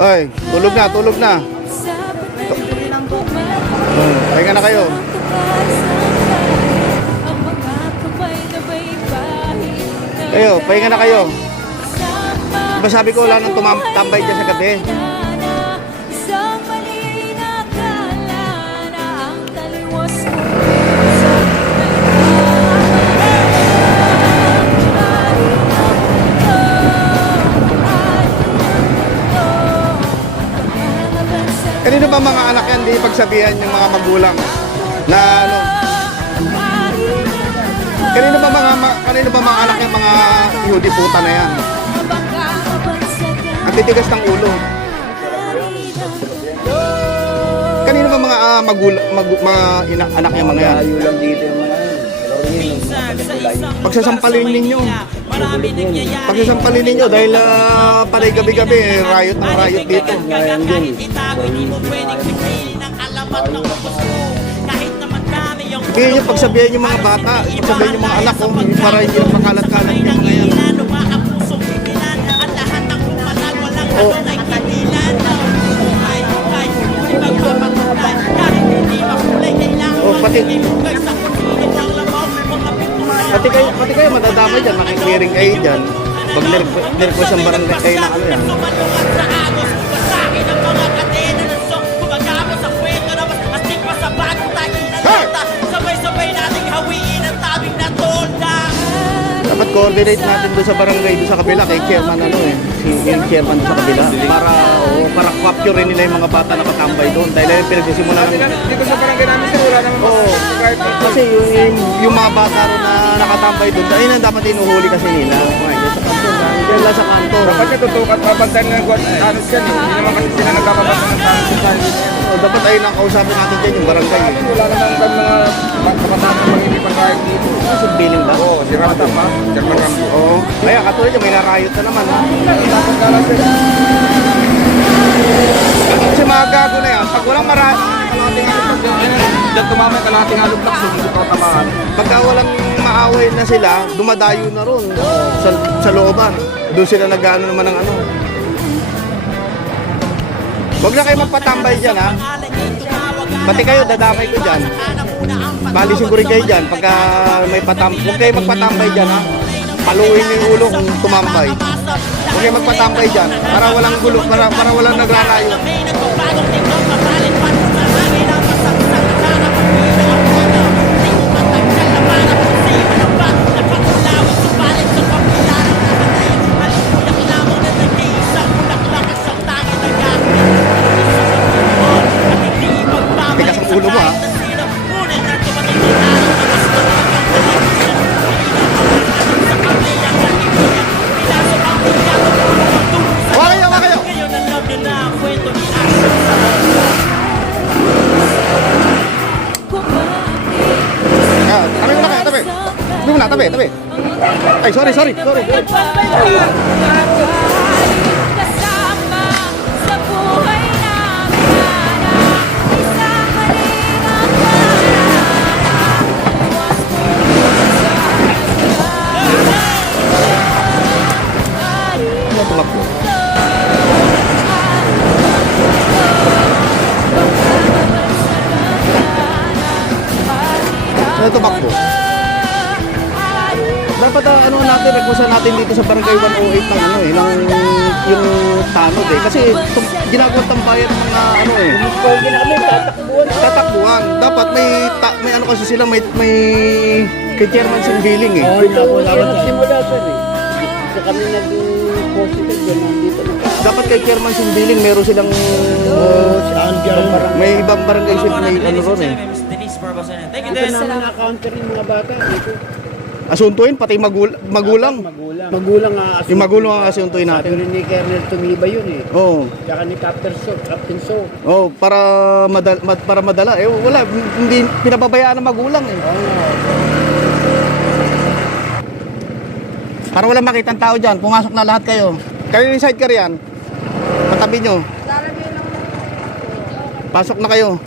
Ay, tulog na, tulog na. Hmm, pahinga na kayo. Kayo, pahinga na kayo. Diba sabi ko wala nang tumambay dyan sa gabi? Ba mga anak yan di pagsabihan yung mga magulang na ano? Kanino ba mga ma- kanino ba mga anak yung mga Yahudi puta na yan? Ang titigas ng ulo. Kanino ba mga uh, magulang mag, mga ina- anak yung mga yan? Layo lang dito yung mga yun. Pero yun, Pagsasampalin ninyo. Pagsasampalin ninyo dahil uh, panay gabi-gabi eh, riot ng riot dito. Ngayon din. Kaya nyo pagsabihan yung mga bata, pagsabihan yung mga anak ko, para hindi lang makalat-kalat yung mga yan. Oh. Oh, pati, pati kayo, pati kayo madadamay dyan, makiklearing kayo dyan. Pag nir- nirrequest ang barangay kayo na ano yan. Dapat coordinate natin doon sa barangay, doon sa kabila, kay chairman ano eh, si yung chairman sa kabila, para, oh, para capture rin nila yung mga bata na katambay doon. Dahil yung pinagsisimula ng Dito sa barangay namin sir, wala Oo. kahit Kasi yung, yung, yung mga bata ron na nakatambay doon, ayun ang dapat inuhuli kasi nila. Diyan sa kanto, lang sa kanto. Dapat yung tutukat, papantayan na ng anos yan eh. Hindi naman kasi sila nagkakabasa ng anos dapat ayun ang kausapin natin dyan, yung barangay. Eh. Wala naman kang mga kabataan na manginipang kahit dito. Ah, sa billing ba? Oo, si Rambo pa. German Rambo. Oo. Kaya katulad yung may narayot na naman. Ha? Dapat kala sir. Kasi mga gago na yan, pag walang mara tumama yung kalahating alubak, sumusok ako tamaan. pagka walang maaway na sila, dumadayo na ron sa, sa looban. Doon sila nag-ano naman ng ano. Huwag na kayo magpatambay dyan ha. Pati kayo, dadamay ko dyan. Balisin ko rin kayo dyan pagka may patam. Huwag kayo magpatambay dyan ha. Paluin yung ulo kung tumambay. Huwag kayo magpatambay dyan para walang gulo, para, para walang nagrarayo. sebelah tapi tapi. Eh sorry sorry sorry. Saya tebak bro. Dapat ah, ano natin, requestan natin dito sa barangay 108 ng ano eh, ng yung tanod eh. Kasi tum, ginagawang tambayan ng mga ano eh. Na kami, tatakbuhan. Tatakbuhan. Dapat may ta, may ano kasi sila may may kay chairman sing billing eh. ito yung nagsimula sir eh. Kasi kami nag-positive yun, nandito na. Dapat kay chairman sing billing meron silang parang may ibang barangay sila may ano ron eh. Thank you, Ito Des. namin na-counter yung mga bata dito. Asuntuin pati magul- magulang. Magulang. Magulang nga. Yung magulang ang asuntuin Sabi natin. rin ni Colonel Tumiba yun eh. Oo. Tsaka ni Captain So, Captain So. Oh, para madala, para madala. Eh wala, hindi pinababayaan ng magulang eh. Para wala makitang tao diyan, pumasok na lahat kayo. Kayo yung side ka riyan. Patabi nyo. Pasok na kayo.